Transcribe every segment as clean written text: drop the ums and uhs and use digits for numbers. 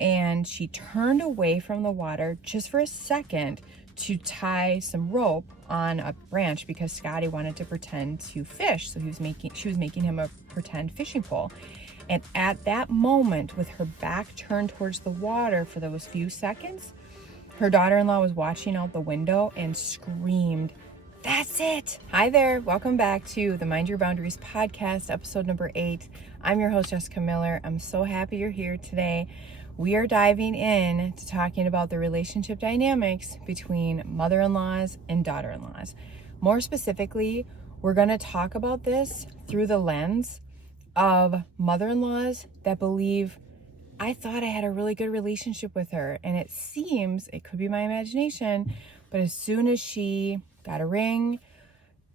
and she turned away from the water just for a second to tie some rope on a branch because Scotty wanted to pretend to fish. So she was making him a pretend fishing pole. And at that moment, with her back turned towards the water for those few seconds, her daughter-in-law was watching out the window and screamed, "That's it!" Hi there, welcome back to the Mind Your Boundaries podcast, episode number 8. I'm your host, Jessica Miller. I'm so happy you're here today. We are diving in to talking about the relationship dynamics between mother-in-laws and daughter-in-laws. More specifically, we're going to talk about this through the lens of mother-in-laws that believe, I thought I had a really good relationship with her, and it seems, it could be my imagination, but as soon as she got a ring,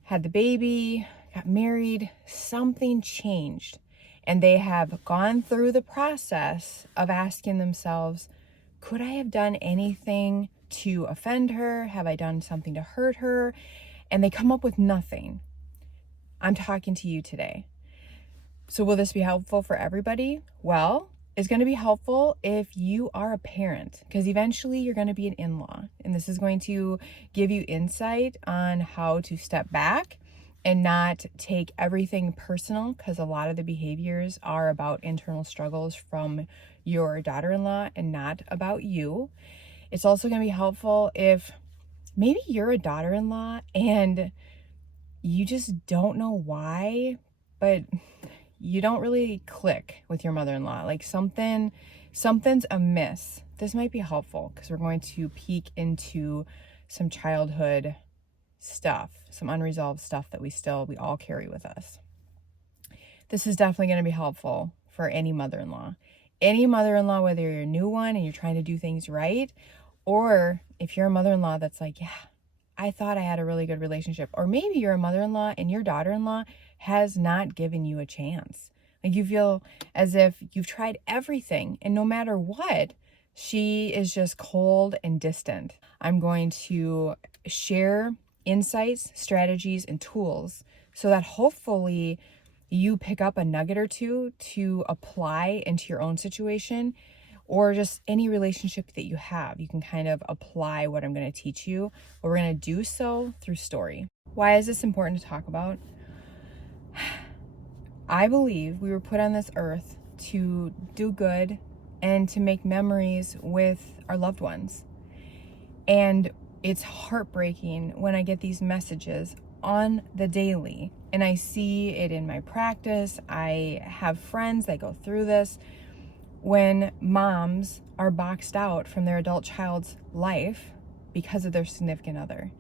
had the baby, got married, something changed. And they have gone through the process of asking themselves, could I have done anything to offend her? Have I done something to hurt her? And they come up with nothing. I'm talking to you today. So will this be helpful for everybody? Well, it's going to be helpful if you are a parent, because eventually you're going to be an in-law. And this is going to give you insight on how to step back and not take everything personal, because a lot of the behaviors are about internal struggles from your daughter-in-law and not about you. It's also going to be helpful if maybe you're a daughter-in-law and you just don't know why, but you don't really click with your mother-in-law. Like something's amiss. This might be helpful because we're going to peek into some childhood stuff, some unresolved stuff that we all carry with us. This is definitely going to be helpful for any mother-in-law. Any mother-in-law, whether you're a new one and you're trying to do things right, or if you're a mother-in-law that's like, yeah, I thought I had a really good relationship. Or maybe you're a mother-in-law and your daughter-in-law has not given you a chance. Like you feel as if you've tried everything and no matter what, she is just cold and distant. I'm going to share insights, strategies, and tools so that hopefully you pick up a nugget or two to apply into your own situation or just any relationship that you have. You can kind of apply what I'm going to teach you, but we're going to do so through story. Why is this important to talk about? I believe we were put on this earth to do good and to make memories with our loved ones. And it's heartbreaking when I get these messages on the daily, and I see it in my practice. I have friends that go through this when moms are boxed out from their adult child's life because of their significant other.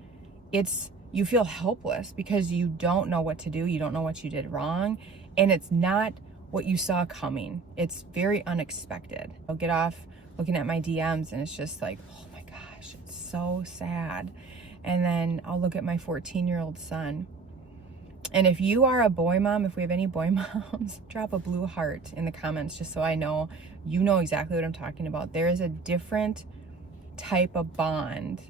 You feel helpless because you don't know what to do. You don't know what you did wrong, and it's not what you saw coming. It's very unexpected. I'll get off looking at my DMs and it's just like, oh my gosh, it's so sad. And then I'll look at my 14-year-old son. And if you are a boy mom, if we have any boy moms, drop a blue heart in the comments just so I know you know exactly what I'm talking about. There is a different type of bond.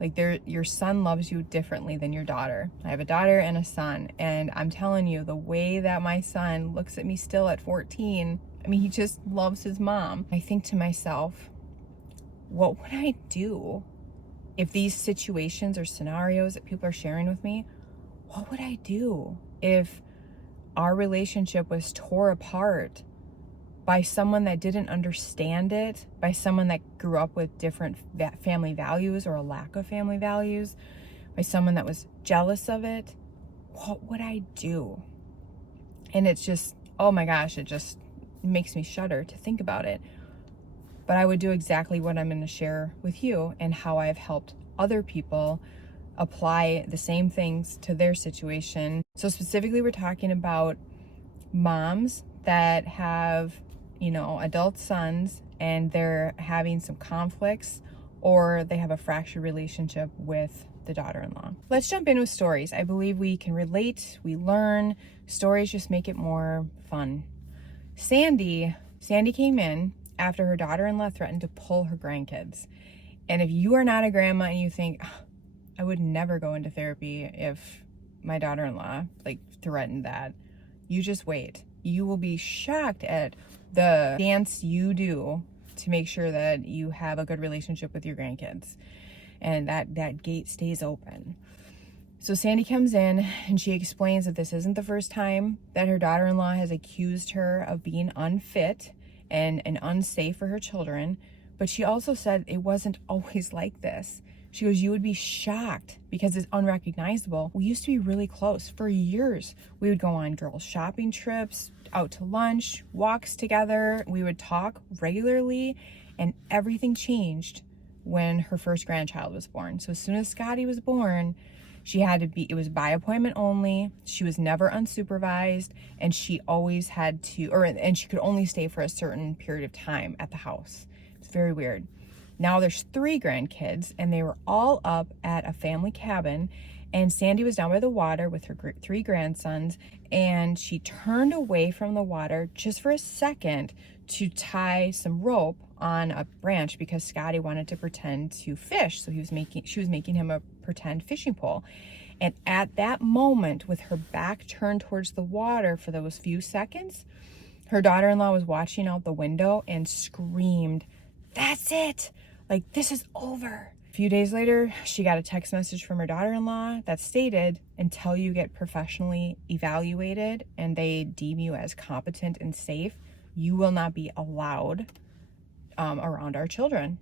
Like your son loves you differently than your daughter. I have a daughter and a son, and I'm telling you, the way that my son looks at me still at 14, I mean, he just loves his mom. I think to myself, what would I do if these situations or scenarios that people are sharing with me, what would I do if our relationship was tore apart by someone that didn't understand it, by someone that grew up with different family values or a lack of family values, by someone that was jealous of it? What would I do? And it's just, oh my gosh, it just makes me shudder to think about it. But I would do exactly what I'm going to share with you and how I've helped other people apply the same things to their situation. So specifically, we're talking about moms that have, adult sons and they're having some conflicts or they have a fractured relationship with the daughter-in-law. Let's jump in with stories. I believe we can relate, we learn. Stories just make it more fun. Sandy came in after her daughter-in-law threatened to pull her grandkids. And if you are not a grandma and you think, I would never go into therapy if my daughter-in-law threatened that, you just wait. You will be shocked at the dance you do to make sure that you have a good relationship with your grandkids and that gate stays open. So Sandy comes in and she explains that this isn't the first time that her daughter-in-law has accused her of being unfit and unsafe for her children. But she also said it wasn't always like this. She goes, you would be shocked because it's unrecognizable. We used to be really close for years. We would go on girls' shopping trips, out to lunch, walks together. We would talk regularly, and everything changed when her first grandchild was born. So as soon as Scotty was born, she had to be, it was by appointment only. She was never unsupervised, and she always had to, and she could only stay for a certain period of time at the house. It's very weird. Now there's 3 grandkids, and they were all up at a family cabin, and Sandy was down by the water with her 3 grandsons, and she turned away from the water just for a second to tie some rope on a branch because Scotty wanted to pretend to fish. So she was making him a pretend fishing pole. And at that moment, with her back turned towards the water for those few seconds, her daughter-in-law was watching out the window and screamed, "That's it! Like, this is over." A few days later, she got a text message from her daughter-in-law that stated, until you get professionally evaluated and they deem you as competent and safe, you will not be allowed around our children.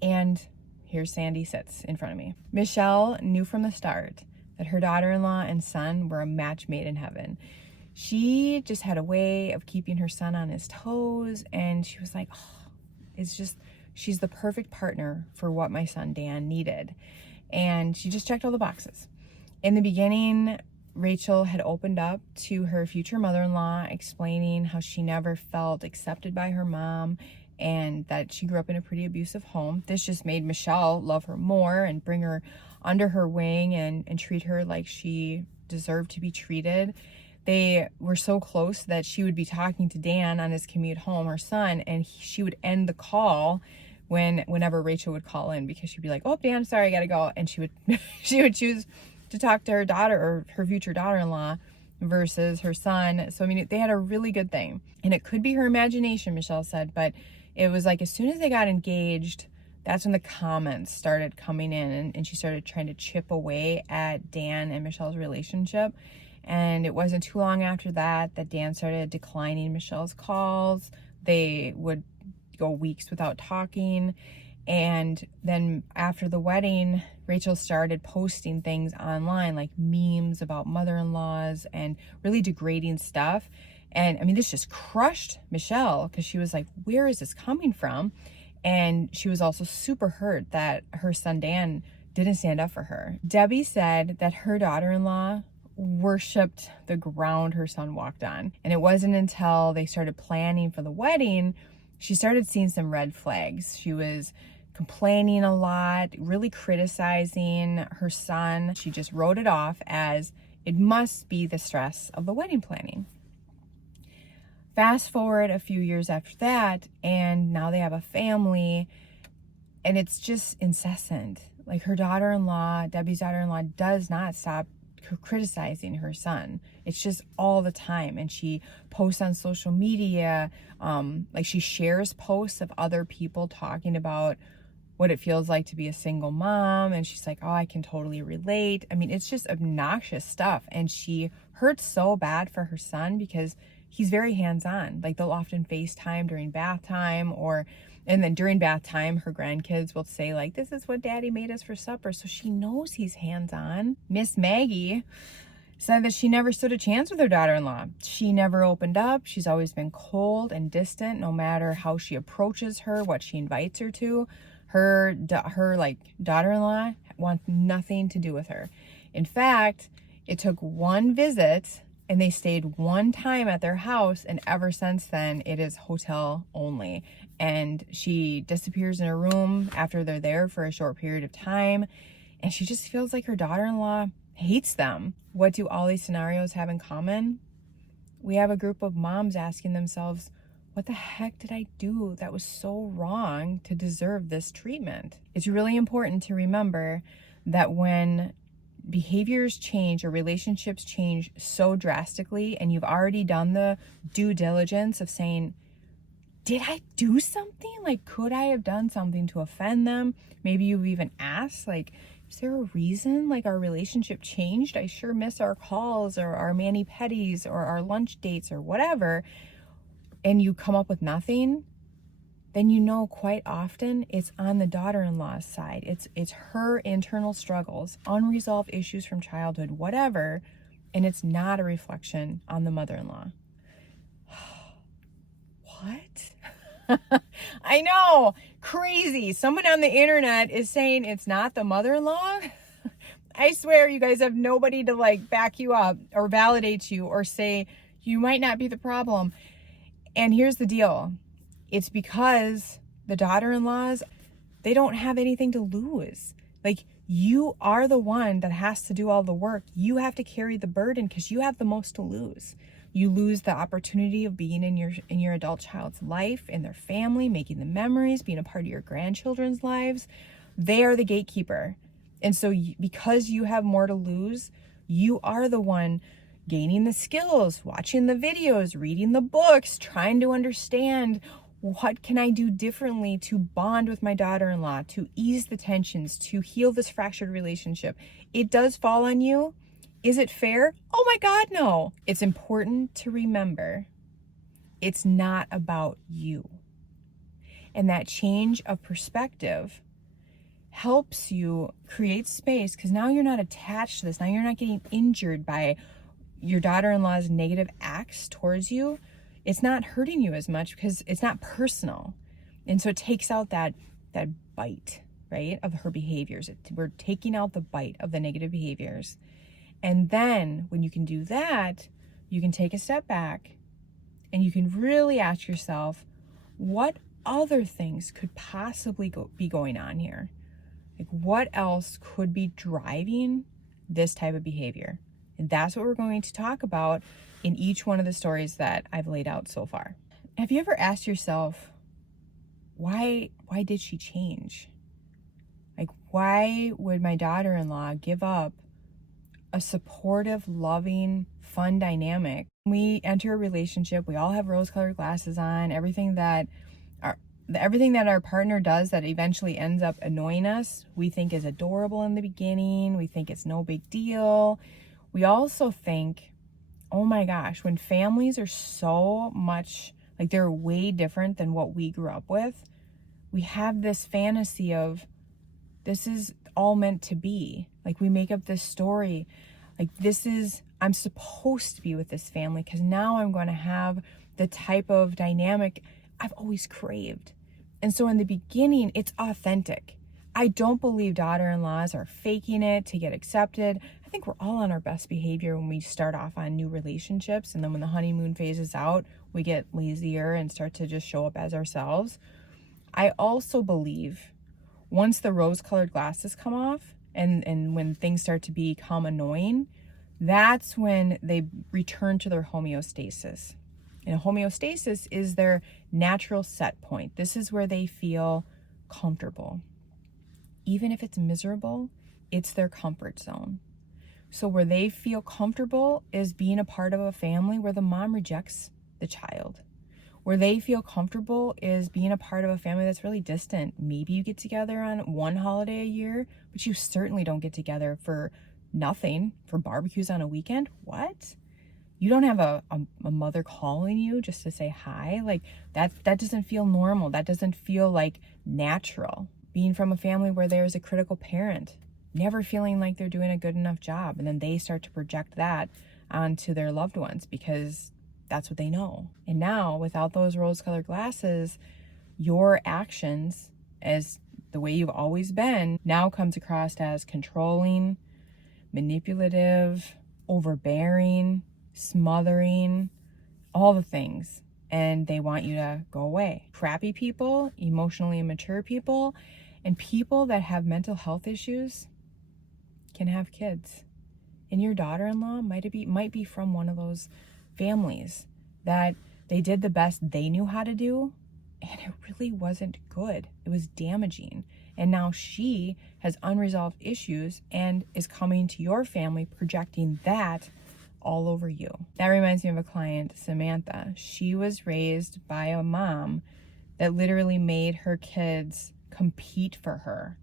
And here Sandy sits in front of me. Michelle knew from the start that her daughter-in-law and son were a match made in heaven. She just had a way of keeping her son on his toes, and she was like, oh, it's just, she's the perfect partner for what my son Dan needed. And she just checked all the boxes. In the beginning, Rachel had opened up to her future mother-in-law, explaining how she never felt accepted by her mom and that she grew up in a pretty abusive home. This just made Michelle love her more and bring her under her wing and treat her like she deserved to be treated. They were so close that she would be talking to Dan on his commute home, her son, and she would end the call whenever Rachel would call in, because she'd be like, "Oh, Dan, sorry, I gotta go," and she would choose to talk to her daughter or her future daughter-in-law versus her son. So I mean, they had a really good thing, and it could be her imagination, Michelle said, but it was like as soon as they got engaged, that's when the comments started coming in, and she started trying to chip away at Dan and Michelle's relationship. And it wasn't too long after that Dan started declining Michelle's calls. They would go weeks without talking. And then after the wedding, Rachel started posting things online, like memes about mother-in-laws and really degrading stuff. And I mean, this just crushed Michelle, because she was like, where is this coming from? And she was also super hurt that her son Dan didn't stand up for her. Debbie said that her daughter-in-law worshipped the ground her son walked on. And it wasn't until they started planning for the wedding, she started seeing some red flags. She was complaining a lot, really criticizing her son. She just wrote it off as it must be the stress of the wedding planning. Fast forward a few years after that, and now they have a family, and it's just incessant. Like, her daughter-in-law, Debbie's daughter-in-law, does not stop criticizing her son. It's just all the time. And she posts on social media, like she shares posts of other people talking about what it feels like to be a single mom, and she's like, oh, I can totally relate. I mean, it's just obnoxious stuff, and she hurts so bad for her son because he's very hands-on. Like, they'll often FaceTime during bath time, and then during bath time, her grandkids will say, like, this is what daddy made us for supper. So she knows he's hands-on. Miss Maggie said that she never stood a chance with her daughter-in-law. She never opened up. She's always been cold and distant, no matter how she approaches her, what she invites her to. Her daughter-in-law wants nothing to do with her. In fact, it took one visit, and they stayed one time at their house, and ever since then, it is hotel only. And she disappears in her room after they're there for a short period of time, and she just feels like her daughter-in-law hates them. What do all these scenarios have in common? We have a group of moms asking themselves, what the heck did I do that was so wrong to deserve this treatment? It's really important to remember that when behaviors change or relationships change so drastically, and you've already done the due diligence of saying, did I do something? Like, could I have done something to offend them? Maybe you've even asked, like, is there a reason like our relationship changed? I sure miss our calls or our mani-pedis or our lunch dates or whatever. And you come up with nothing, then you know quite often it's on the daughter-in-law's side. It's her internal struggles, unresolved issues from childhood, whatever, and it's not a reflection on the mother-in-law. What? I know, crazy. Someone on the internet is saying it's not the mother-in-law. I swear you guys have nobody to like back you up or validate you or say you might not be the problem. And here's the deal. It's because the daughter-in-laws, they don't have anything to lose. Like, you are the one that has to do all the work. You have to carry the burden because you have the most to lose. You lose the opportunity of being in your adult child's life, in their family, making the memories, being a part of your grandchildren's lives. They are the gatekeeper. And so because you have more to lose, you are the one gaining the skills, watching the videos, reading the books, trying to understand what can I do differently to bond with my daughter-in-law, to ease the tensions, to heal this fractured relationship. It does fall on you. Is it fair? Oh my God, no. It's important to remember it's not about you. And that change of perspective helps you create space because now you're not attached to this. Now you're not getting injured by your daughter-in-law's negative acts towards you. It's not hurting you as much because it's not personal. And so it takes out that bite, right, of her behaviors. We're taking out the bite of the negative behaviors. And then when you can do that, you can take a step back and you can really ask yourself, what other things could possibly be going on here? Like, what else could be driving this type of behavior? And that's what we're going to talk about in each one of the stories that I've laid out so far. Have you ever asked yourself, why did she change? Like, why would my daughter-in-law give up a supportive, loving, fun dynamic? When we enter a relationship, we all have rose-colored glasses on. Everything that our partner does that eventually ends up annoying us, we think is adorable in the beginning. We think it's no big deal. We also think, oh my gosh, when families are so much, like, they're way different than what we grew up with, we have this fantasy of this is all meant to be. Like, we make up this story. Like, I'm supposed to be with this family because now I'm going to have the type of dynamic I've always craved. And so in the beginning, it's authentic. I don't believe daughter-in-laws are faking it to get accepted. I think we're all on our best behavior when we start off on new relationships. And then when the honeymoon phase is out, we get lazier and start to just show up as ourselves. I also believe once the rose-colored glasses come off and when things start to become annoying, that's when they return to their homeostasis. And homeostasis is their natural set point. This is where they feel comfortable. Even if it's miserable, it's their comfort zone. So where they feel comfortable is being a part of a family where the mom rejects the child. Where they feel comfortable is being a part of a family that's really distant. Maybe you get together on one holiday a year, but you certainly don't get together for nothing, for barbecues on a weekend. What? You don't have a mother calling you just to say hi? Like, that doesn't feel normal. That doesn't feel like natural. Being from a family where there's a critical parent, never feeling like they're doing a good enough job. And then they start to project that onto their loved ones because that's what they know. And now, without those rose-colored glasses, your actions, as the way you've always been, now comes across as controlling, manipulative, overbearing, smothering, all the things. And they want you to go away. Crappy people, emotionally immature people, and people that have mental health issues can have kids. And your daughter-in-law might be from one of those families that they did the best they knew how to do, and it really wasn't good. It was damaging. And now she has unresolved issues and is coming to your family projecting that all over you. That reminds me of a client, Samantha. She was raised by a mom that literally made her kids compete for her.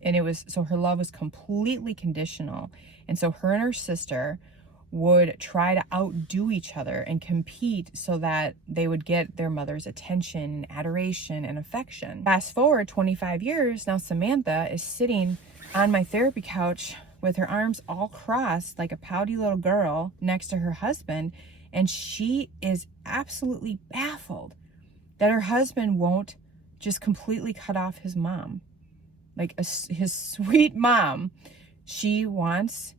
And so her love was completely conditional. And so her and her sister would try to outdo each other and compete so that they would get their mother's attention and adoration and affection. Fast forward 25 years, now Samantha is sitting on my therapy couch with her arms all crossed like a pouty little girl next to her husband, and she is absolutely baffled that her husband won't just completely cut off his mom. Like his sweet mom. She wants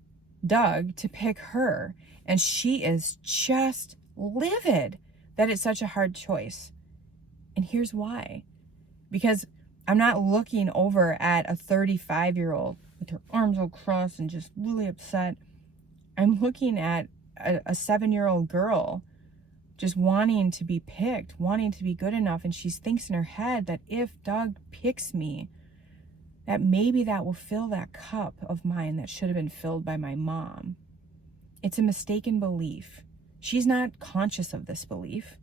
Doug to pick her, and she is just livid that it's such a hard choice. And here's why. Because I'm not looking over at a 35-year-old with her arms all crossed and just really upset. I'm looking at a 7-year-old girl just wanting to be picked, wanting to be good enough, and she thinks in her head that if Doug picks me, that maybe that will fill that cup of mine that should have been filled by my mom. It's a mistaken belief. She's not conscious of this belief.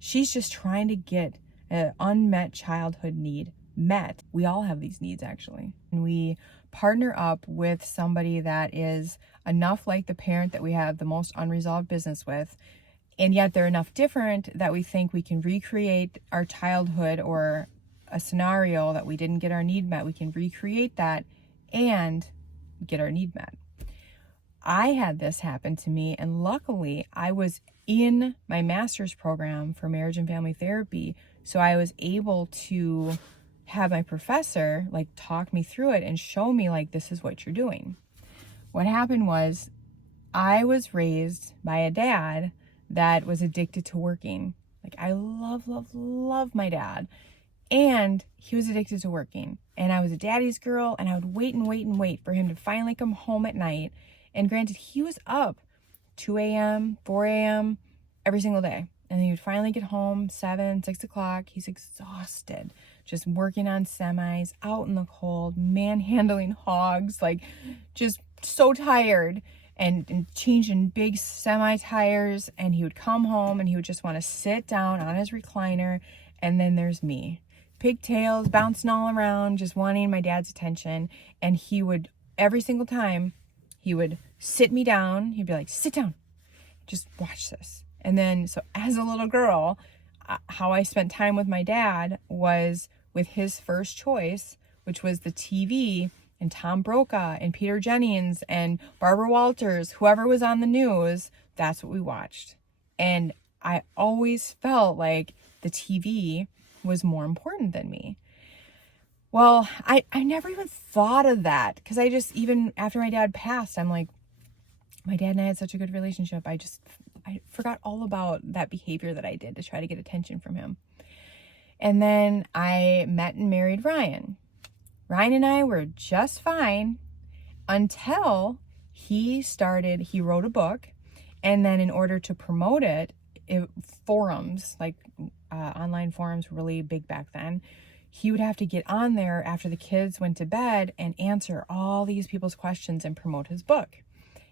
She's just trying to get an unmet childhood need met. We all have these needs, actually. And we partner up with somebody that is enough like the parent that we have the most unresolved business with, and yet they're enough different that we think we can recreate our childhood or a scenario that we didn't get our need met. We can recreate that and get our need met. I had this happen to me, and luckily I was in my master's program for marriage and family therapy, so I was able to have my professor like talk me through it and show me like, this is what you're doing. What happened was I was raised by a dad that was addicted to working. Like, I love my dad. And he was addicted to working. And I was a daddy's girl, and I would wait and wait for him to finally come home at night. And granted, he was up 2 a.m., 4 a.m. every single day. And then he would finally get home 7, 6 o'clock. He's exhausted, just working on semis, out in the cold, manhandling hogs, like just so tired, and changing big semi tires. And he would come home and he would just want to sit down on his recliner. And then there's me, pigtails bouncing all around, just wanting my dad's attention. And he would, every single time, he would sit me down. He'd be like, sit down, just watch this. And then, so as a little girl, how I spent time with my dad was with his first choice, which was the TV and Tom Brokaw and Peter Jennings and Barbara Walters, whoever was on the news. That's what we watched. And I always felt like the TV was more important than me. Well, I never even thought of that, because I just, even after my dad passed, I'm like, my dad and I had such a good relationship. I forgot all about that behavior that I did to try to get attention from him. And then I met and married Ryan. Ryan and I were just fine until he wrote a book. And then in order to promote it, forums, like online forums were really big back then, he would have to get on there after the kids went to bed and answer all these people's questions and promote his book.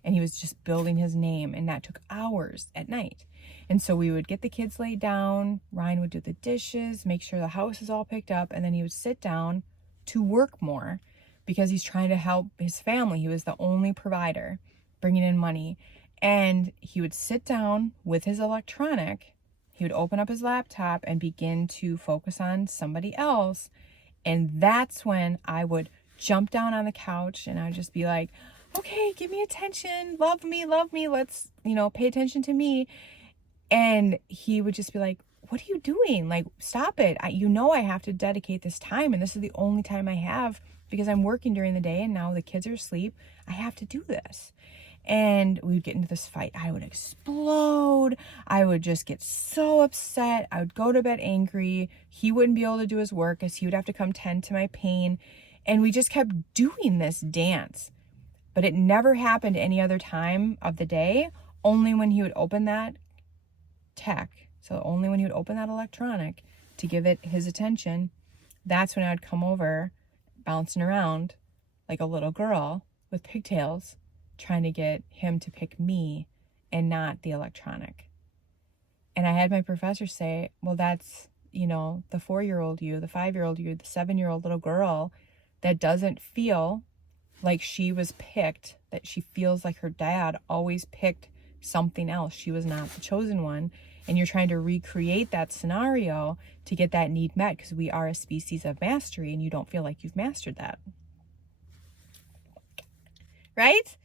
And he was just building his name, and that took hours at night. And so we would get the kids laid down, Ryan would do the dishes, make sure the house is all picked up, and then he would sit down to work more because he's trying to help his family. He was the only provider bringing in money. And he would sit down with his electronic, he would open up his laptop and begin to focus on somebody else. And that's when I would jump down on the couch and I'd just be like, okay, give me attention, love me, let's, pay attention to me. And he would just be like, what are you doing? Like, stop it. I have to dedicate this time, and this is the only time I have because I'm working during the day and now the kids are asleep. I have to do this. And we would get into this fight. I would explode. I would just get so upset. I would go to bed angry. He wouldn't be able to do his work because he would have to come tend to my pain. And we just kept doing this dance. But it never happened any other time of the day, only when he would open that tech. So only when he would open that electronic to give it his attention, that's when I would come over, bouncing around like a little girl with pigtails, trying to get him to pick me and not the electronic. And I had my professor say, well, that's, the 4-year-old you, the 5-year-old you, the 7-year-old little girl that doesn't feel like she was picked, that she feels like her dad always picked something else. She was not the chosen one. And you're trying to recreate that scenario to get that need met, because we are a species of mastery and you don't feel like you've mastered that. Right?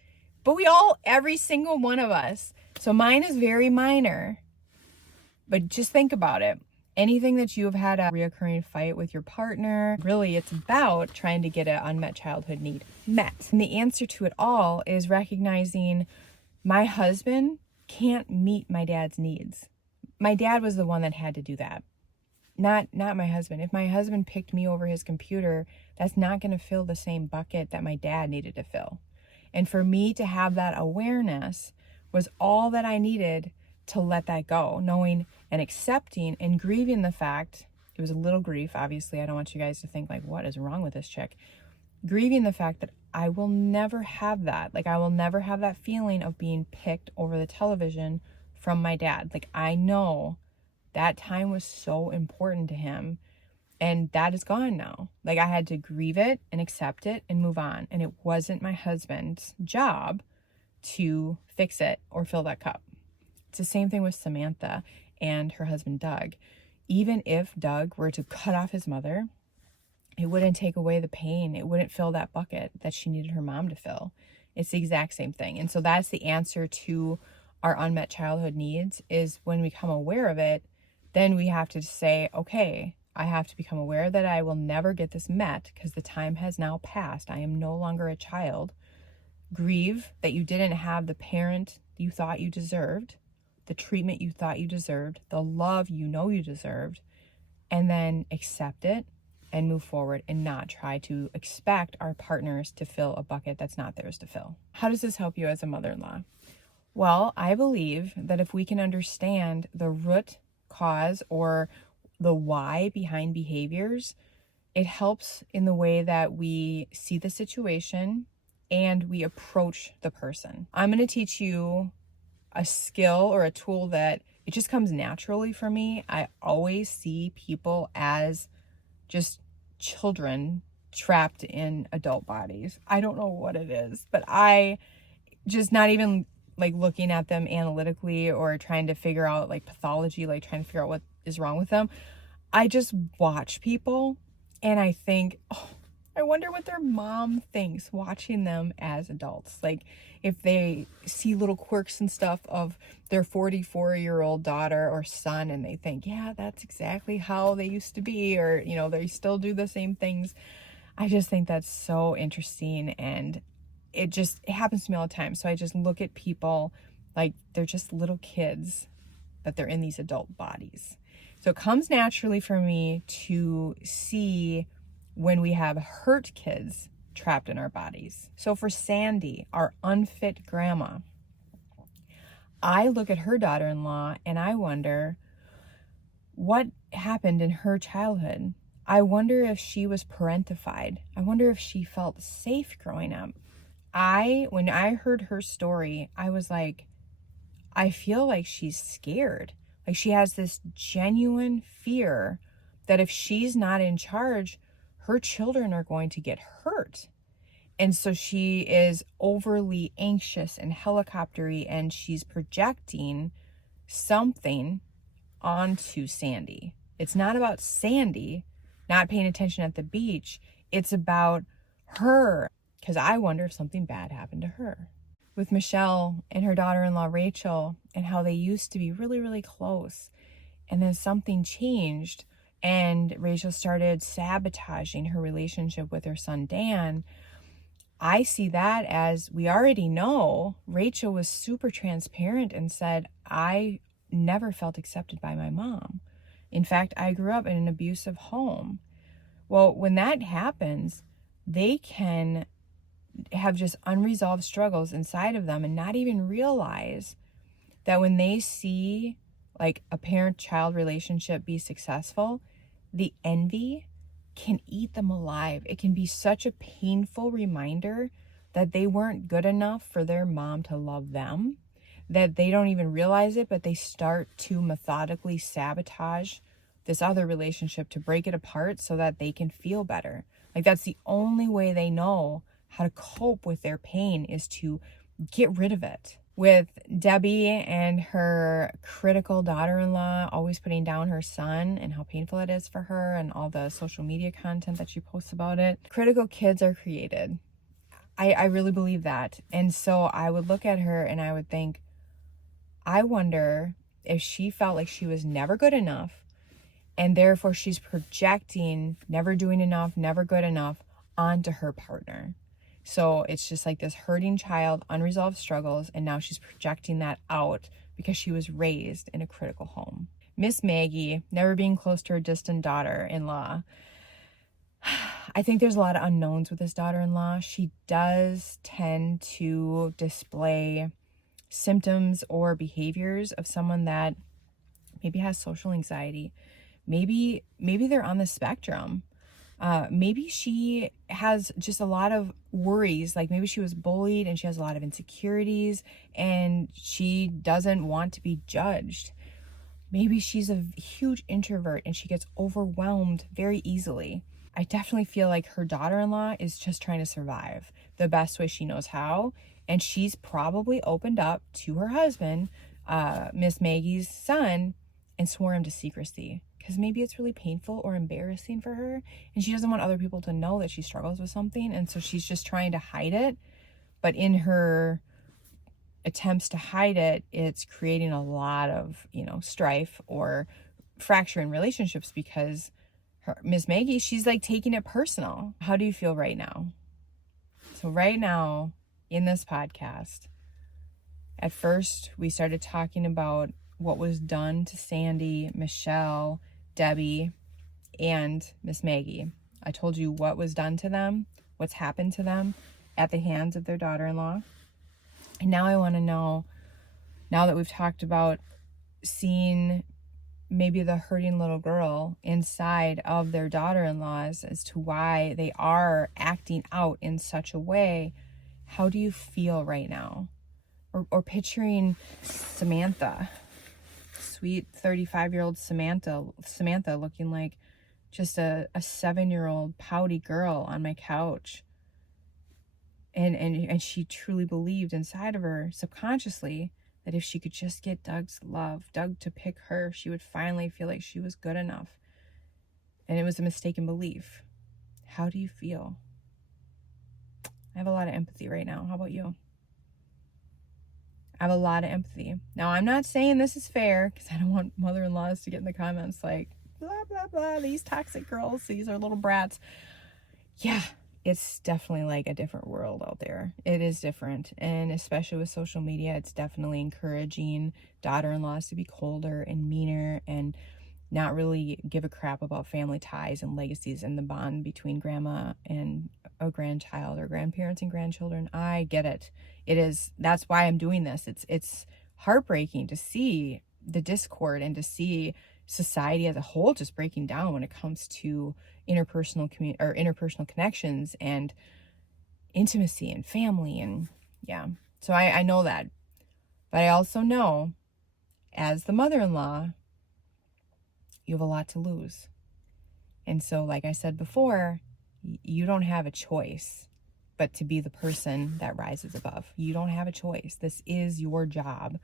But every single one of us. So mine is very minor, but just think about it. Anything that you have had a reoccurring fight with your partner, really it's about trying to get an unmet childhood need met. And the answer to it all is recognizing my husband can't meet my dad's needs. My dad was the one that had to do that, not my husband. If my husband picked me over his computer, that's not going to fill the same bucket that my dad needed to fill. And for me to have that awareness was all that I needed to let that go, knowing and accepting and grieving the fact, it was a little grief, obviously. I don't want you guys to think like, what is wrong with this chick? Grieving the fact that I will never have that. Like, I will never have that feeling of being picked over the television from my dad. Like, I know that time was so important to him, and that is gone now. Like, I had to grieve it and accept it and move on. And it wasn't my husband's job to fix it or fill that cup. It's the same thing with Samantha and her husband, Doug. Even if Doug were to cut off his mother, it wouldn't take away the pain. It wouldn't fill that bucket that she needed her mom to fill. It's the exact same thing. And so that's the answer to our unmet childhood needs, is when we become aware of it, then we have to say, okay, I have to become aware that I will never get this met because the time has now passed. I am no longer a child. Grieve that you didn't have the parent you thought you deserved, the treatment you thought you deserved, the love you know you deserved, and then accept it and move forward and not try to expect our partners to fill a bucket that's not theirs to fill. How does this help you as a mother-in-law? Well, I believe that if we can understand the root cause or the why behind behaviors, it helps in the way that we see the situation and we approach the person. I'm going to teach you a skill or a tool that it just comes naturally for me. I always see people as just children trapped in adult bodies. I don't know what it is, but I just, not even like looking at them analytically or trying to figure out like pathology, like trying to figure out what is wrong with them. I just watch people and I think, oh, I wonder what their mom thinks watching them as adults. Like if they see little quirks and stuff of their 44-year-old daughter or son and they think, yeah, that's exactly how they used to be, or, they still do the same things. I just think that's so interesting, and it happens to me all the time. So I just look at people like they're just little kids, but they're in these adult bodies. So it comes naturally for me to see when we have hurt kids trapped in our bodies. So for Sandy, our unfit grandma, I look at her daughter-in-law and I wonder what happened in her childhood. I wonder if she was parentified. I wonder if she felt safe growing up. When I heard her story, I was like, I feel like she's scared. Like she has this genuine fear that if she's not in charge, her children are going to get hurt. And so she is overly anxious and helicoptery, and she's projecting something onto Sandy. It's not about Sandy not paying attention at the beach. It's about her, because I wonder if something bad happened to her. With Michelle and her daughter-in-law Rachel, and how they used to be really, really close. And then something changed, and Rachel started sabotaging her relationship with her son Dan. I see that as, we already know, Rachel was super transparent and said, I never felt accepted by my mom. In fact, I grew up in an abusive home. Well, when that happens, they can have just unresolved struggles inside of them and not even realize that when they see like a parent-child relationship be successful, the envy can eat them alive. It can be such a painful reminder that they weren't good enough for their mom to love them, that they don't even realize it, but they start to methodically sabotage this other relationship to break it apart so that they can feel better. Like, that's the only way they know how to cope with their pain, is to get rid of it. With Debbie and her critical daughter-in-law always putting down her son and how painful it is for her, and all the social media content that she posts about it. Critical kids are created. I really believe that. And so I would look at her and I would think, I wonder if she felt like she was never good enough, and therefore she's projecting never doing enough, never good enough onto her partner. So it's just like this hurting child, unresolved struggles, and now she's projecting that out because she was raised in a critical home. Miss Maggie, never being close to her distant daughter-in-law. I think there's a lot of unknowns with this daughter-in-law. She does tend to display symptoms or behaviors of someone that maybe has social anxiety. Maybe they're on the spectrum. Maybe she has just a lot of worries. Like, maybe she was bullied and she has a lot of insecurities and she doesn't want to be judged. Maybe she's a huge introvert and she gets overwhelmed very easily. I definitely feel like her daughter-in-law is just trying to survive the best way she knows how. And she's probably opened up to her husband, Miss Maggie's son, and swore him to secrecy. Because maybe it's really painful or embarrassing for her, and she doesn't want other people to know that she struggles with something, and so she's just trying to hide it. But in her attempts to hide it, it's creating a lot of, strife or fracture in relationships, because Miss Maggie, she's like taking it personal. How do you feel right now? So right now in this podcast, at first we started talking about what was done to Sandy, Michelle, Debbie, and Miss Maggie. I told you what was done to them, what's happened to them at the hands of their daughter-in-law. And now I want to know, now that we've talked about seeing maybe the hurting little girl inside of their daughter-in-laws as to why they are acting out in such a way, how do you feel right now? Or picturing Samantha, sweet 35-year-old Samantha looking like just a 7-year-old pouty girl on my couch. And she truly believed inside of her subconsciously that if she could just get Doug's love, Doug to pick her, she would finally feel like she was good enough. And it was a mistaken belief. How do you feel? I have a lot of empathy right now. How about you? I have a lot of empathy. Now, I'm not saying this is fair, because I don't want mother-in-laws to get in the comments like, blah, blah, blah, these toxic girls, these are little brats. Yeah, it's definitely like a different world out there. It is different. And especially with social media, it's definitely encouraging daughter-in-laws to be colder and meaner and not really give a crap about family ties and legacies and the bond between grandma and a grandchild, or grandparents and grandchildren. I get it. That's why I'm doing this. It's heartbreaking to see the discord and to see society as a whole just breaking down when it comes to interpersonal connections and intimacy and family. And yeah, so I know that. But I also know, as the mother-in-law, you have a lot to lose. And so, like I said before, you don't have a choice but to be the person that rises above. You don't have a choice. This is your job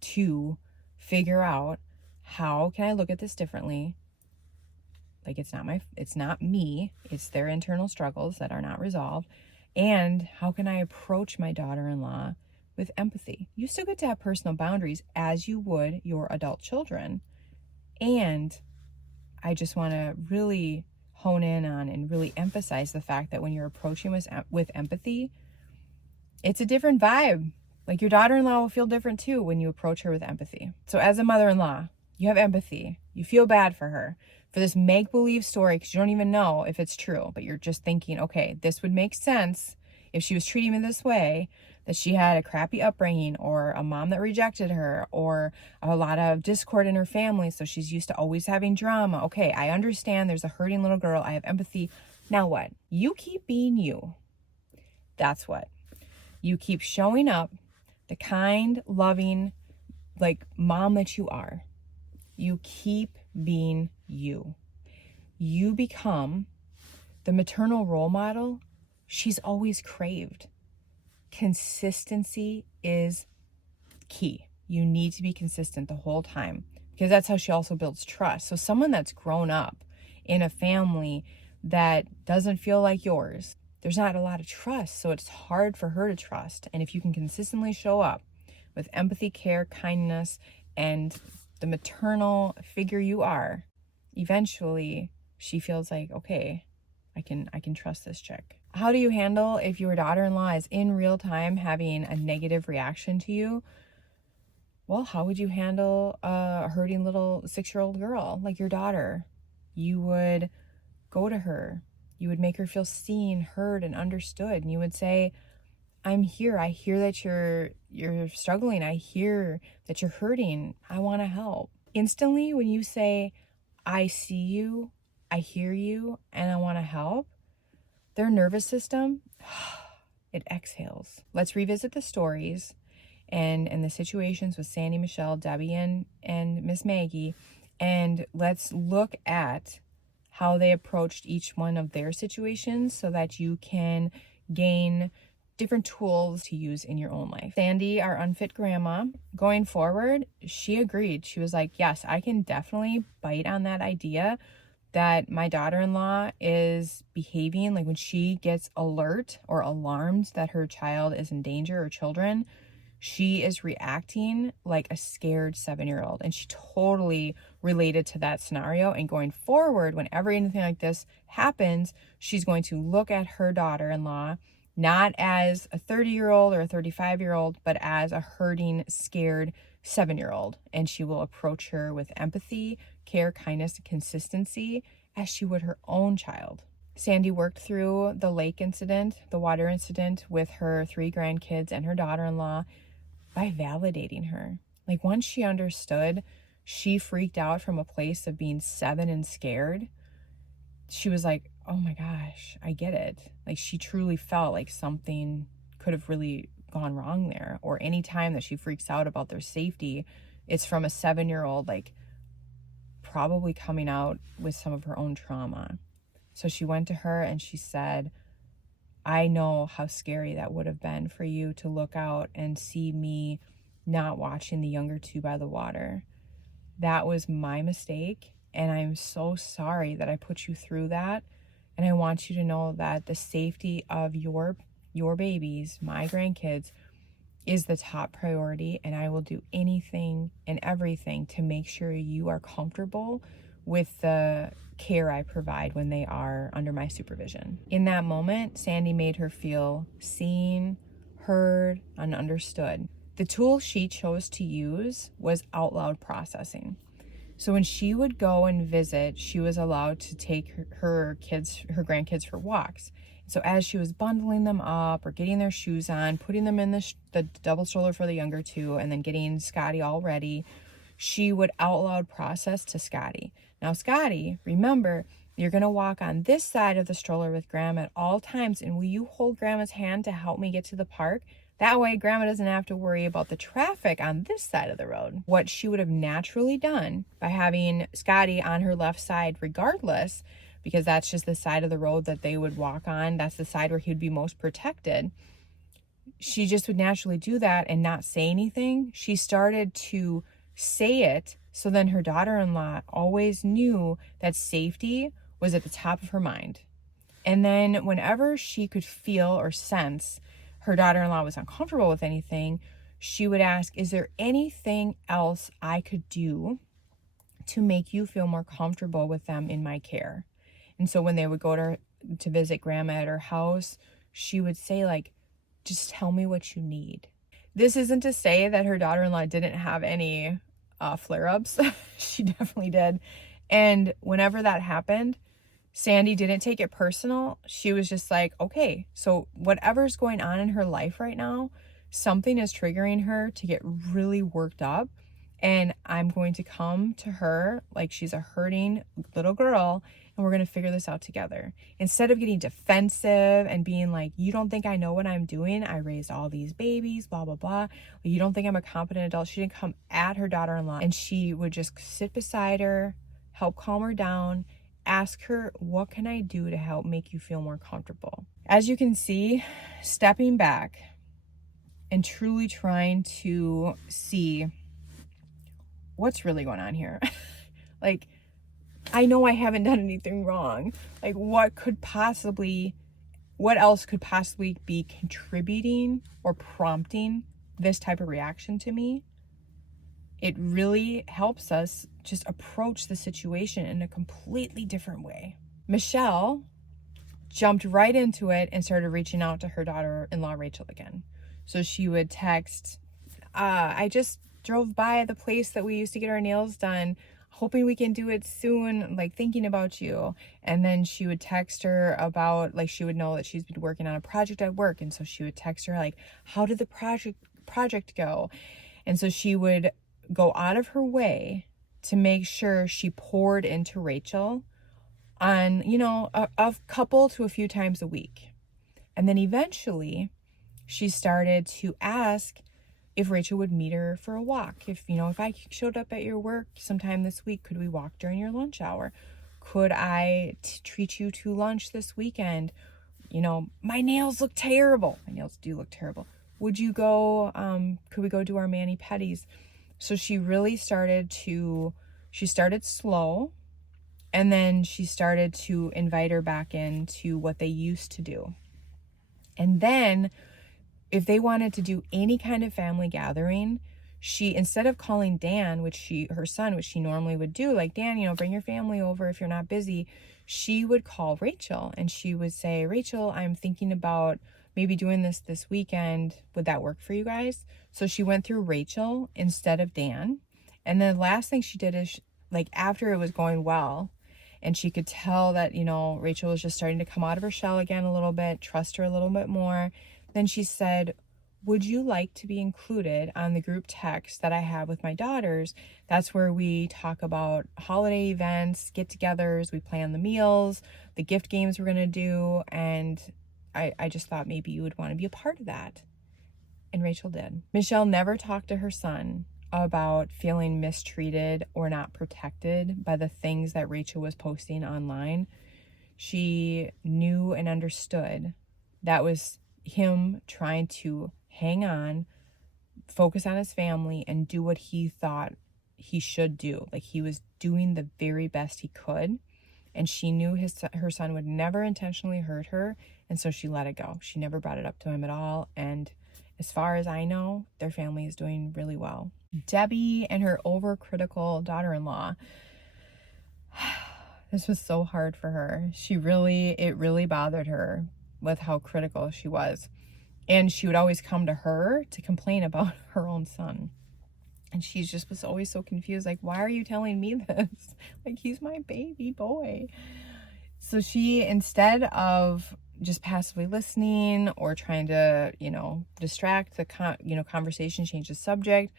to figure out, how can I look at this differently? Like, it's not me, it's their internal struggles that are not resolved. And how can I approach my daughter-in-law with empathy? You still get to have personal boundaries as you would your adult children. And I just want to really hone in on and really emphasize the fact that when you're approaching with empathy, it's a different vibe. Like, your daughter-in-law will feel different too when you approach her with empathy. So as a mother-in-law, you have empathy. You feel bad for her, for this make-believe story, because you don't even know if it's true, but you're just thinking, okay, this would make sense if she was treating me this way, that she had a crappy upbringing, or a mom that rejected her, or a lot of discord in her family, so she's used to always having drama. Okay, I understand there's a hurting little girl. I have empathy. Now what? You keep being you. That's what. You keep showing up the kind, loving, like mom that you are. You keep being you. You become the maternal role model she's always craved. Consistency is key. You need to be consistent the whole time, because that's how she also builds trust. So someone that's grown up in a family that doesn't feel like yours, there's not a lot of trust, so it's hard for her to trust. And if you can consistently show up with empathy, care, kindness, and the maternal figure you are, eventually she feels like, okay, I can trust this chick. How do you handle if your daughter-in-law is in real time having a negative reaction to you? Well, how would you handle a hurting little 6-year-old girl like your daughter? You would go to her. You would make her feel seen, heard, and understood. And you would say, I'm here. I hear that you're struggling. I hear that you're hurting. I want to help. Instantly, when you say, I see you, I hear you, and I want to help, their nervous system, it exhales. Let's revisit the stories and the situations with Sandy, Michelle, Debbie, and Miss Maggie, and let's look at how they approached each one of their situations so that you can gain different tools to use in your own life. Sandy, our unfit grandma, going forward, she agreed. She was like, yes, I can definitely bite on that idea that my daughter-in-law is behaving like when she gets alert or alarmed that her child is in danger, or children, she is reacting like a scared 7-year-old. And she totally related to that scenario. And going forward, whenever anything like this happens, she's going to look at her daughter-in-law not as a 30-year-old or a 35-year-old, but as a hurting, scared 7-year-old. And she will approach her with empathy, care, kindness, and consistency as she would her own child. Sandy worked through the lake incident, the water incident, with her 3 grandkids and her daughter-in-law by validating her. Like, once she understood, she freaked out from a place of being 7 and scared. She was like, oh my gosh, I get it. Like, she truly felt like something could have really gone wrong there. Or any time that she freaks out about their safety, it's from a 7-year-old, like, probably coming out with some of her own trauma. So she went to her and she said, I know how scary that would have been for you to look out and see me not watching the younger 2 by the water. That was my mistake, and I'm so sorry that I put you through that. And I want you to know that the safety of your babies, my grandkids, is the top priority, and I will do anything and everything to make sure you are comfortable with the care I provide when they are under my supervision. In that moment, Sandy made her feel seen, heard, and understood. The tool she chose to use was out loud processing. So when she would go and visit, she was allowed to take her grandkids for walks. So as she was bundling them up or getting their shoes on, putting them in the double stroller for the younger 2, and then getting Scotty all ready, she would out loud process to Scotty. Now, Scotty, remember, you're going to walk on this side of the stroller with Grandma at all times, and will you hold Grandma's hand to help me get to the park? That way, Grandma doesn't have to worry about the traffic on this side of the road. What she would have naturally done by having Scotty on her left side regardless, because that's just the side of the road that they would walk on, that's the side where he would be most protected, she just would naturally do that and not say anything. She started to say it, so then her daughter-in-law always knew that safety was at the top of her mind. And then whenever she could feel or sense her daughter-in-law was uncomfortable with anything, she would ask, is there anything else I could do to make you feel more comfortable with them in my care? And so when they would go to visit Grandma at her house, she would say, like, just tell me what you need. This isn't to say that her daughter-in-law didn't have any flare-ups. She definitely did. And whenever that happened, Sandy didn't take it personal. She was just like, okay, so whatever's going on in her life right now, something is triggering her to get really worked up. And I'm going to come to her like she's a hurting little girl and we're going to figure this out together. Instead of getting defensive and being like, you don't think I know what I'm doing? I raised all these babies, blah, blah, blah. You don't think I'm a competent adult? She didn't come at her daughter-in-law, and she would just sit beside her, help calm her down, ask her, what can I do to help make you feel more comfortable? As you can see, stepping back and truly trying to see what's really going on here. Like, I know I haven't done anything wrong. Like, what else could possibly be contributing or prompting this type of reaction to me? It really helps us just approach the situation in a completely different way. Michelle jumped right into it and started reaching out to her daughter-in-law, Rachel, again. So she would text, I just drove by the place that we used to get our nails done, hoping we can do it soon, like thinking about you. And then she would text her about, like, she would know that she's been working on a project at work. And so she would text her like, how did the project go? And so she would go out of her way to make sure she poured into Rachel on, you know, a couple to a few times a week. And then eventually she started to ask if Rachel would meet her for a walk. If, you know, if I showed up at your work sometime this week, could we walk during your lunch hour? Could I treat you to lunch this weekend? You know, my nails look terrible. My nails do look terrible. Would you go, could we go do our mani-pedis? So she really started slow, and then she started to invite her back into what they used to do. And then if they wanted to do any kind of family gathering, she, instead of calling Dan, her son, which she normally would do, like, Dan, you know, bring your family over if you're not busy, she would call Rachel and she would say, Rachel, I'm thinking about maybe doing this weekend. Would that work for you guys? So she went through Rachel instead of Dan. And then the last thing she did is, like, after it was going well, and she could tell that, you know, Rachel was just starting to come out of her shell again a little bit, trust her a little bit more, then she said, would you like to be included on the group text that I have with my daughters? That's where we talk about holiday events, get-togethers, we plan the meals, the gift games we're going to do, and I just thought maybe you would want to be a part of that. And Rachel did. Michelle never talked to her son about feeling mistreated or not protected by the things that Rachel was posting online. She knew and understood that was him trying to hang on, focus on his family, and do what he thought he should do. Like, he was doing the very best he could, and she knew her son would never intentionally hurt her, and so she let it go. She never brought it up to him at all, and as far as I know, their family is doing really well. Debbie and her overcritical daughter-in-law. This was so hard for her. It really bothered her with how critical she was. And she would always come to her to complain about her own son. And she just was always so confused. Like, why are you telling me this? Like, he's my baby boy. So she, instead of just passively listening or trying to, you know, distract the conversation, change the subject,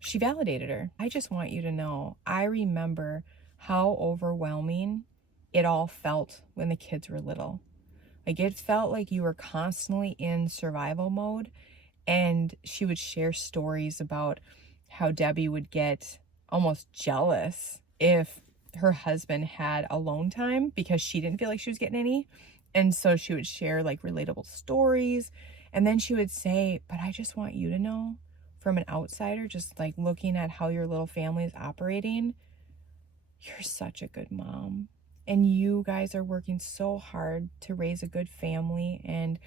she validated her. I just want you to know, I remember how overwhelming it all felt when the kids were little. Like, it felt like you were constantly in survival mode. And she would share stories about how Debbie would get almost jealous if her husband had alone time because she didn't feel like she was getting any. And so she would share like relatable stories. And then she would say, but I just want you to know, from an outsider, just like looking at how your little family is operating, you're such a good mom. And you guys are working so hard to raise a good family. And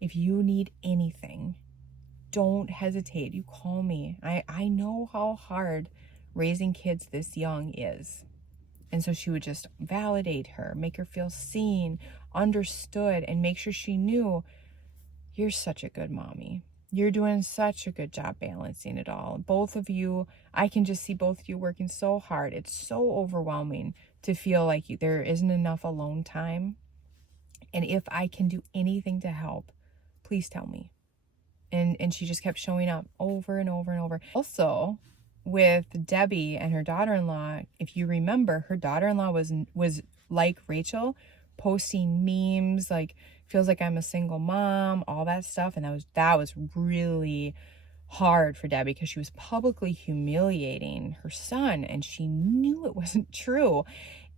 if you need anything, don't hesitate. You call me. I know how hard raising kids this young is. And so she would just validate her, make her feel seen, understood, and make sure she knew, you're such a good mommy. You're doing such a good job balancing it all. Both of you, I can just see both of you working so hard. It's so overwhelming to feel like there isn't enough alone time. And if I can do anything to help, please tell me. And she just kept showing up over and over and over. Also, with Debbie and her daughter-in-law, if you remember, her daughter-in-law was like Rachel, posting memes, like feels like I'm a single mom, all that stuff. And that was really hard for Debbie because she was publicly humiliating her son and she knew it wasn't true.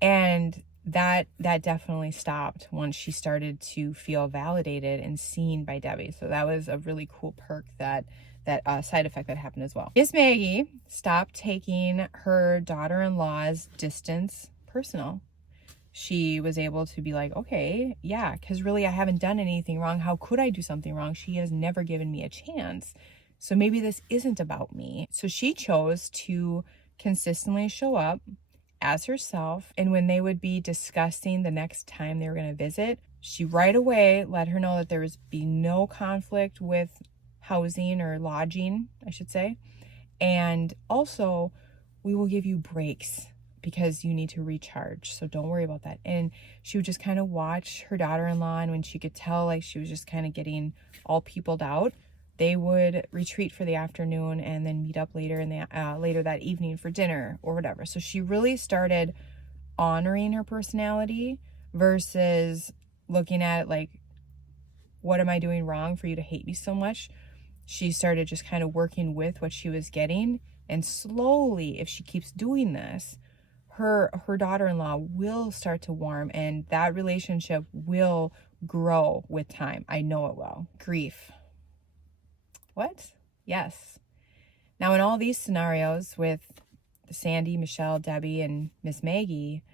And that definitely stopped once she started to feel validated and seen by Debbie. So that was a really cool perk, that side effect that happened as well. Miss Maggie stopped taking her daughter-in-law's distance personal. She was able to be like, okay, yeah, because really I haven't done anything wrong. How could I do something wrong? She has never given me a chance. So maybe this isn't about me. So she chose to consistently show up as herself. And when they would be discussing the next time they were going to visit, she right away let her know that there was be no conflict with housing or lodging, I should say. And also, we will give you breaks because you need to recharge. So don't worry about that. And she would just kind of watch her daughter-in-law, and when she could tell like she was just kind of getting all peopled out, they would retreat for the afternoon and then meet up later later that evening for dinner or whatever. So she really started honoring her personality versus looking at it like, what am I doing wrong for you to hate me so much? She started just kind of working with what she was getting, and slowly, if she keeps doing this, her daughter-in-law will start to warm, and that relationship will grow with time. I know it will. Grief. What? Yes. Now, in all these scenarios with Sandy, Michelle, Debbie, and Miss Maggie,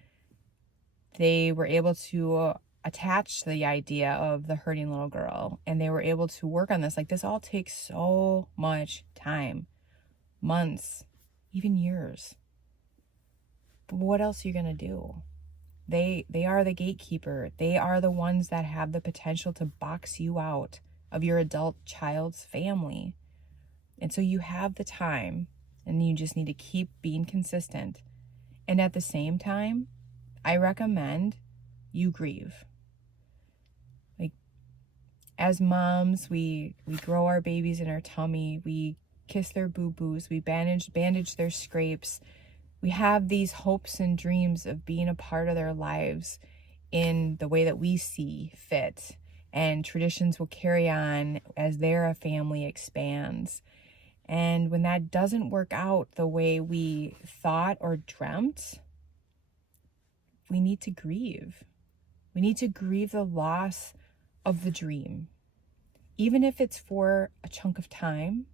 they were able to attach the idea of the hurting little girl, and they were able to work on this. Like, this all takes so much time, months, even years. But what else are you gonna do? They are the gatekeeper. They are the ones that have the potential to box you out of your adult child's family. And so you have the time, and you just need to keep being consistent. And at the same time, I recommend you grieve. Like, as moms, we grow our babies in our tummy, we kiss their boo-boos, we bandage their scrapes. We have these hopes and dreams of being a part of their lives in the way that we see fit. And traditions will carry on as their family expands. And when that doesn't work out the way we thought or dreamt, we need to grieve. We need to grieve the loss of the dream. Even if it's for a chunk of time,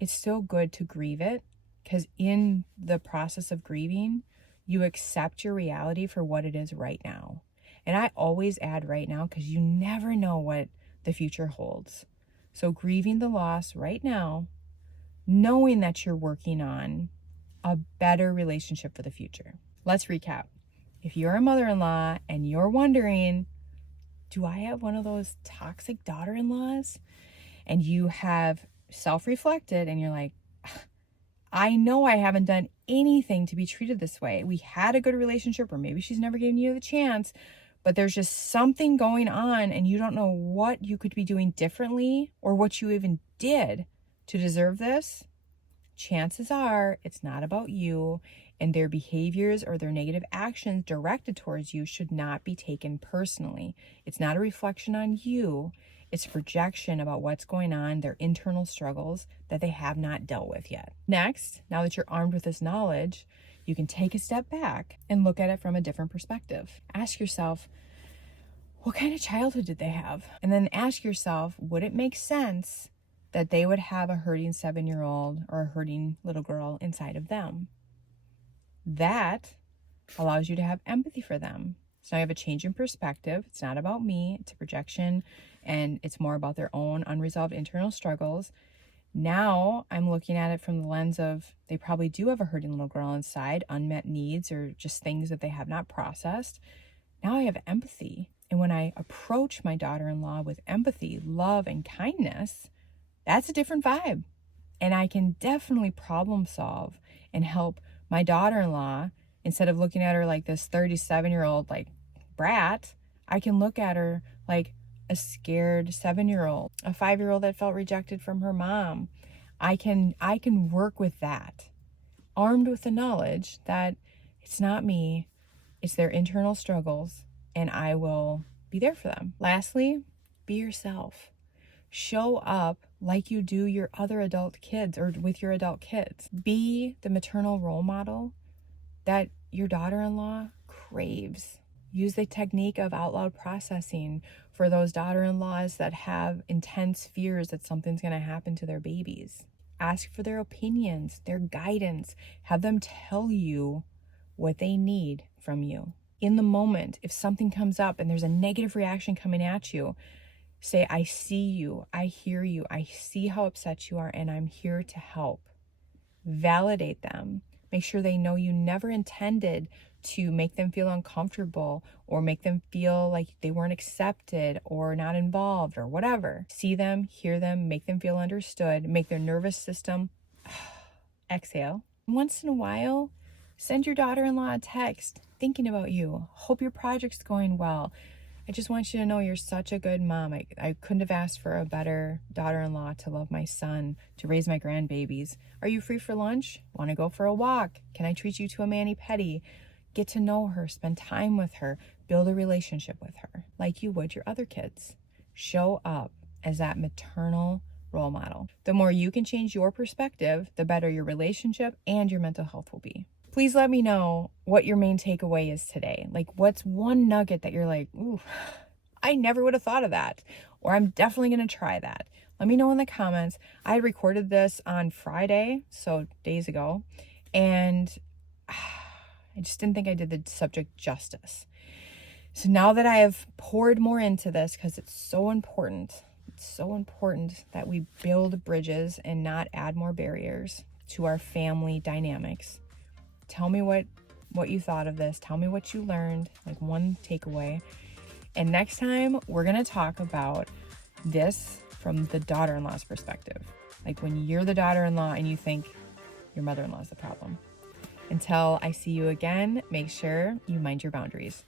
it's still good to grieve it, because in the process of grieving, you accept your reality for what it is right now. And I always add right now, because you never know what the future holds. So grieving the loss right now, knowing that you're working on a better relationship for the future. Let's recap. If you're a mother-in-law and you're wondering, do I have one of those toxic daughter-in-laws? And you have self-reflected and you're like, I know I haven't done anything to be treated this way. We had a good relationship, or maybe she's never given you the chance, but there's just something going on and you don't know what you could be doing differently or what you even did to deserve this. Chances are it's not about you, and their behaviors or their negative actions directed towards you should not be taken personally. It's not a reflection on you. It's a projection about what's going on, their internal struggles that they have not dealt with yet. Next, now that you're armed with this knowledge, you can take a step back and look at it from a different perspective. Ask yourself, what kind of childhood did they have? And then ask yourself, would it make sense that they would have a hurting 7-year-old or a hurting little girl inside of them? That allows you to have empathy for them. So now you have a change in perspective. It's not about me, it's a projection, and it's more about their own unresolved internal struggles. Now I'm looking at it from the lens of they probably do have a hurting little girl inside, unmet needs, or just things that they have not processed. Now I have empathy. And when I approach my daughter-in-law with empathy, love, and kindness, that's a different vibe. And I can definitely problem solve and help my daughter-in-law. Instead of looking at her like this 37-year-old like brat, I can look at her like a scared 7-year-old, a 5-year-old that felt rejected from her mom. I can work with that, armed with the knowledge that it's not me, It's their internal struggles, and I will be there for them. Lastly, be yourself. Show up like you do your other adult kids or with your adult kids. Be the maternal role model that your daughter-in-law craves. Use the technique of out loud processing for those daughter-in-laws that have intense fears that something's going to happen to their babies. Ask for their opinions, their guidance. Have them tell you what they need from you. In the moment, if something comes up and there's a negative reaction coming at you, say, I see you, I hear you, I see how upset you are, and I'm here to help. Validate them. Make sure they know you never intended to make them feel uncomfortable or make them feel like they weren't accepted or not involved or whatever. See them, hear them, make them feel understood, make their nervous system exhale. Once in a while, send your daughter-in-law a text thinking about you. Hope your project's going well. I just want you to know you're such a good mom. I couldn't have asked for a better daughter-in-law to love my son, to raise my grandbabies. Are you free for lunch? Want to go for a walk? Can I treat you to a mani-pedi? Get to know her, spend time with her, build a relationship with her like you would your other kids. Show up as that maternal role model. The more you can change your perspective, the better your relationship and your mental health will be. Please let me know what your main takeaway is today. Like, what's one nugget that you're like, ooh, I never would have thought of that, or I'm definitely going to try that. Let me know in the comments. I recorded this on Friday, so days ago, and I just didn't think I did the subject justice. So now that I have poured more into this, because it's so important that we build bridges and not add more barriers to our family dynamics. Tell me what you thought of this. Tell me what you learned, like one takeaway. And next time, we're going to talk about this from the daughter-in-law's perspective. Like when you're the daughter-in-law and you think your mother-in-law is the problem. Until I see you again, make sure you mind your boundaries.